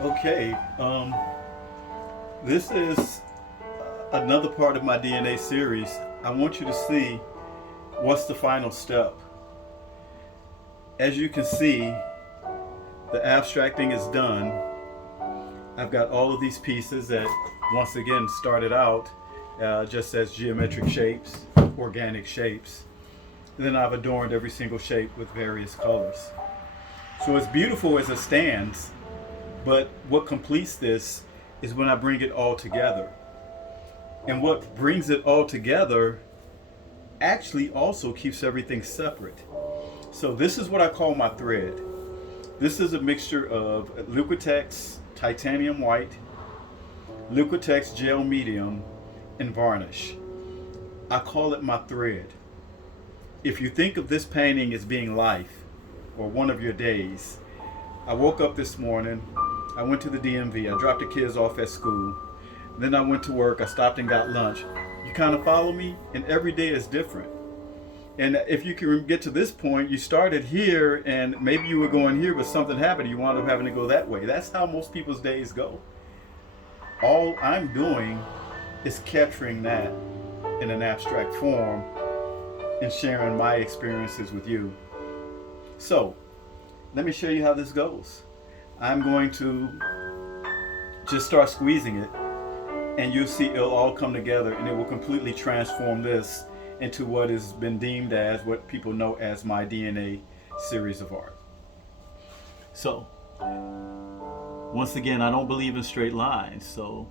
Okay, this is another part of my DNA series. I want you to see what's the final step. As you can see, the abstracting is done. I've got all of these pieces that, once again, started out just as geometric shapes, organic shapes. And then I've adorned every single shape with various colors. So it's beautiful as it stands, but what completes this is when I bring it all together. And what brings it all together actually also keeps everything separate. So this is what I call my thread. This is a mixture of Liquitex titanium white, Liquitex gel medium, and varnish. I call it my thread. If you think of this painting as being life or one of your days, I woke up this morning, I went to the DMV, I dropped the kids off at school, then I went to work, I stopped and got lunch. You kind of follow me? And every day is different. And if you can get to this point, you started here and maybe you were going here, but something happened. You wound up having to go that way. That's how most people's days go. All I'm doing is capturing that in an abstract form and sharing my experiences with you. So, let me show you how this goes. I'm going to just start squeezing it, and you'll see it'll all come together and it will completely transform this into what has been deemed as what people know as my DNA series of art. So, once again, I don't believe in straight lines, so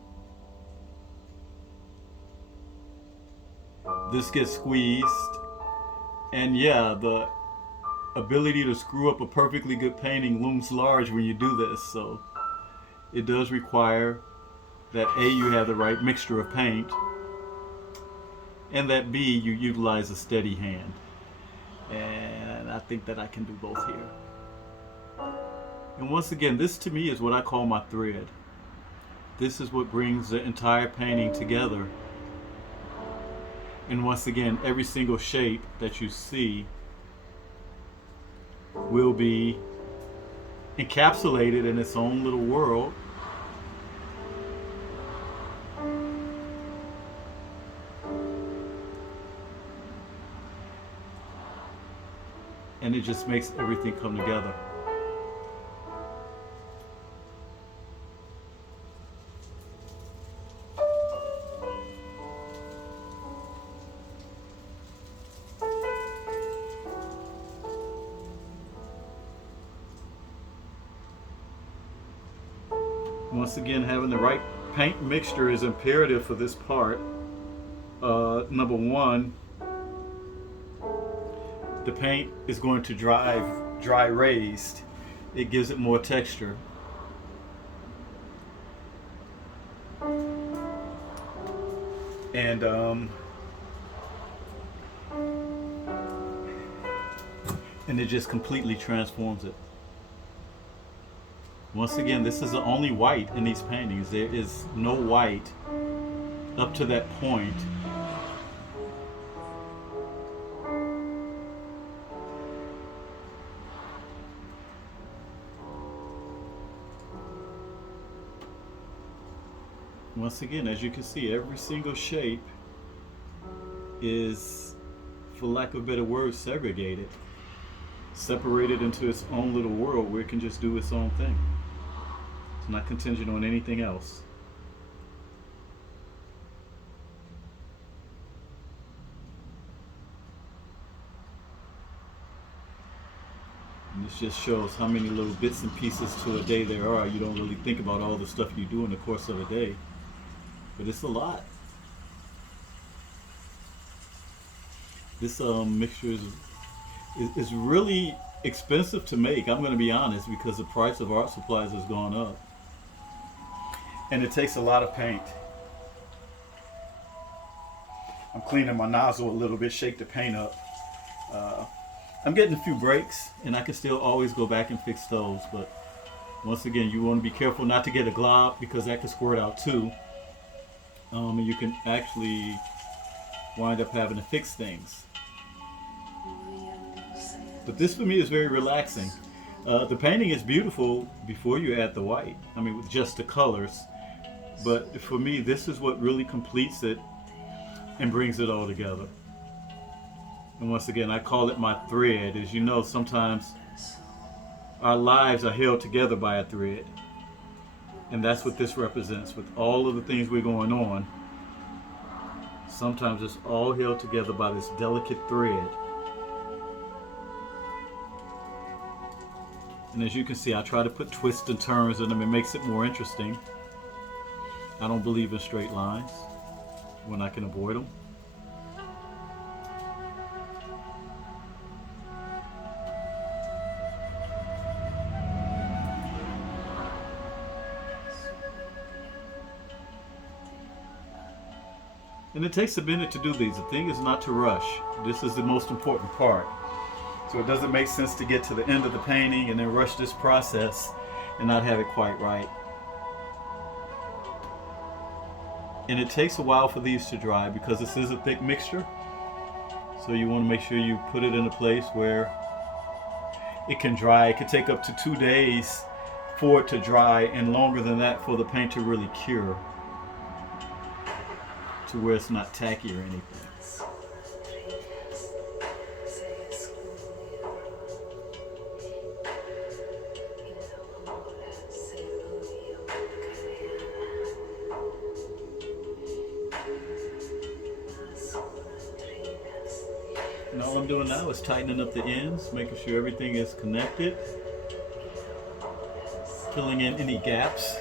this gets squeezed, and yeah, the ability to screw up a perfectly good painting looms large when you do this, so it does require that A, you have the right mixture of paint, and that B, you utilize a steady hand. And I think that I can do both here. And once again, this to me is what I call my thread. This is what brings the entire painting together. And once again, every single shape that you see will be encapsulated in its own little world. And it just makes everything come together. Once again, having the right paint mixture is imperative for this part. Number one, the paint is going to dry raised. It gives it more texture. And it just completely transforms it. Once again, this is the only white in these paintings. There is no white up to that point. Once again, as you can see, every single shape is, for lack of a better word, segregated, separated into its own little world where it can just do its own thing. It's not contingent on anything else. And this just shows how many little bits and pieces to a day there are. You don't really think about all the stuff you do in the course of a day, but it's a lot. This mixture is really expensive to make. I'm going to be honest, because the price of art supplies has gone up. And it takes a lot of paint. I'm cleaning my nozzle a little bit, shake the paint up. I'm getting a few breaks, and I can still always go back and fix those. But once again, you want to be careful not to get a glob, because that can squirt out too. And you can actually wind up having to fix things. But this for me is very relaxing. The painting is beautiful before you add the white. I mean, with just the colors. But for me, this is what really completes it and brings it all together. And once again, I call it my thread. As you know, sometimes our lives are held together by a thread. And that's what this represents. With all of the things we're going on, sometimes it's all held together by this delicate thread. And as you can see, I try to put twists and turns in them. It makes it more interesting. I don't believe in straight lines when I can avoid them. And it takes a minute to do these. The thing is not to rush. This is the most important part. So it doesn't make sense to get to the end of the painting and then rush this process and not have it quite right. And it takes a while for these to dry because this is a thick mixture. So you want to make sure you put it in a place where it can dry. It could take up to 2 days for it to dry, and longer than that for the paint to really cure, to where it's not tacky or anything. And all I'm doing now is tightening up the ends, making sure everything is connected, filling in any gaps.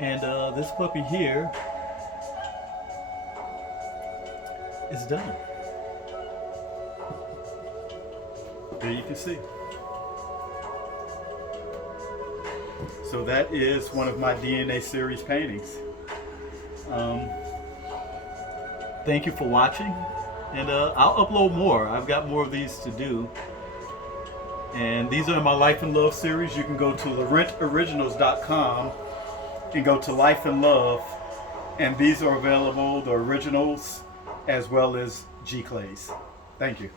And this puppy here is done. There you can see. So that is one of my DNA series paintings. Thank you for watching, and I'll upload more. I've got more of these to do. And these are in my Life and Love series. You can go to laurentoriginals.com and go to Life and Love, and these are available, the originals as well as G Clays. Thank you.